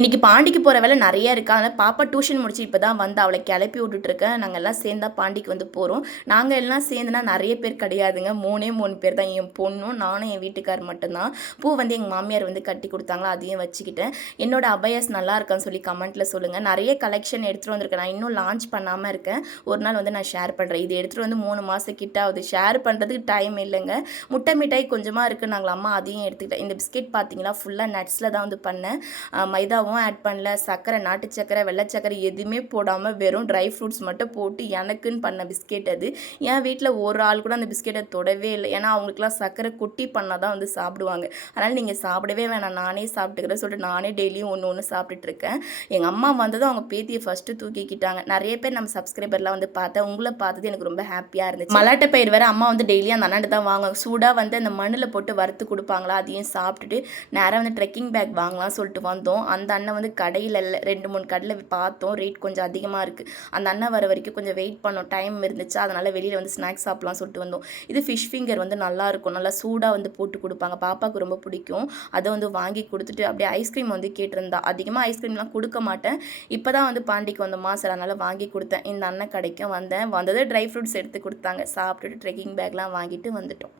இன்றைக்கி பாண்டிக்கு போகிற வேலை நிறைய இருக்கா. அதனால் பாப்பா டியூஷன் முடிச்சு இப்போ தான் வந்து அவளை கிளப்பி விட்டுட்ருக்கேன் நாங்கள் எல்லாம் சேர்ந்தா பாண்டிக்கு வந்து போகிறோம் நாங்கள் எல்லாம் சேர்ந்துனா நிறைய பேர் கிடையாதுங்க. மூணே மூணு பேர் தான். என் பொண்ணும் நானும் என் வீட்டுக்கார் மட்டும்தான். பூ வந்து எங்கள் மாமியார் வந்து கட்டி கொடுத்தாங்களா அதையும் வச்சுக்கிட்டேன். என்னோட அபயாஸ் நல்லா இருக்கான்னு சொல்லி கமெண்ட்டில் சொல்லுங்கள் நிறைய கலெக்ஷன் எடுத்துகிட்டு வந்திருக்கேன். நான் இன்னும் லான்ச் பண்ணாமல் இருக்கேன். ஒரு நாள் வந்து நான் ஷேர் பண்ணுறேன் இது எடுத்துகிட்டு வந்து மூணு மாதம் கிட்ட ஆகுது. ஷேர் பண்ணுறதுக்கு டைம் இல்லைங்க. முட்டை மிட்டாய் கொஞ்சமாக இருக்குது நாங்கள் அம்மா அதையும் எடுத்துக்கிட்டேன். இந்த பிஸ்கெட் பார்த்தீங்களா ஃபுல்லாக நட்ஸில் தான் வந்து பண்ணேன். மைதாவும் மைதாவும் ஆட் பண்ணல. சர்க்கரை நாட்டு சர்க்கரை வெள்ளை சர்க்கரை எதுவுமே போடாமல் வெறும் ட்ரை ஃப்ரூட்ஸ் மட்டும் போட்டு எனக்குன்னு பண்ண பிஸ்கெட் அது. என் வீட்டில் ஒரு ஆள் கூட அந்த பிஸ்கெட்டை தொடவே இல்லை. ஏன்னா அவங்களுக்குலாம் சர்க்கரை கொட்டி பண்ணால் தான் வந்து சாப்பிடுவாங்க. அதனால் நீங்கள் சாப்பிடவே வேணாம். நானே சாப்பிட்டுக்கிறேன் சொல்லிட்டு நானே டெய்லியும் ஒன்று ஒன்று சாப்பிட்டுட்டு இருக்கேன் எங்கள் அம்மா வந்ததும் அவங்க பேத்தியை ஃபஸ்ட்டு தூக்கிக்கிட்டாங்க. நிறைய பேர் நம்ம சப்ஸ்கிரைபர்லாம் வந்து பார்த்தேன். உங்களை பார்த்தது எனக்கு ரொம்ப ஹாப்பியாக இருந்துச்சு. மலாட்டை பயிர் வேறு அம்மா வந்து டெய்லியும் அந்த அண்ணாண்டு தான் வாங்குவாங்க. சூடாக வந்து அந்த மண்ணில் போட்டு வறுத்து கொடுப்பாங்களா? அதையும் சாப்பிட்டுட்டு நேராக வந்து ட்ரெக்கிங் பேக் வாங்கலாம் சொல்லிட்டு வந்தோம். அந்த அண்ணன் வந்து கடையில் இல்லை ரெண்டு மூணு கடையில் பார்த்தோம். ரேட் கொஞ்சம் அதிகமாக இருக்குது அந்த அண்ணன் வர வரைக்கும் கொஞ்சம் வெயிட் பண்ணோம். டைம் இருந்துச்சு. அதனால் வெளியில் வந்து ஸ்நாக்ஸ் சாப்பிட்லாம் சொல்லிட்டு வந்தோம். இது ஃபிஷ் ஃபிங்கர் வந்து நல்லா இருக்கும். நல்லா சூடாக வந்து போட்டு கொடுப்பாங்க. பாப்பாவுக்கு ரொம்ப பிடிக்கும். அதை வந்து வாங்கி கொடுத்துட்டு அப்படியே ஐஸ்கிரீம் வந்து கேட்டிருந்தா. அதிகமாக ஐஸ்கிரீம்லாம் கொடுக்க மாட்டேன். இப்போ தான் வந்து பாண்டிக்கு வந்தோமா? சார் அதனால் வாங்கி கொடுத்தேன். இந்த அண்ணன் கடைக்கும் வந்தேன். வந்தது ட்ரை ஃப்ரூட்ஸ் எடுத்து கொடுத்தாங்க. சாப்பிட்டுட்டு ட்ரெக்கிங் பேக்லாம் வாங்கிட்டு வந்துட்டோம்.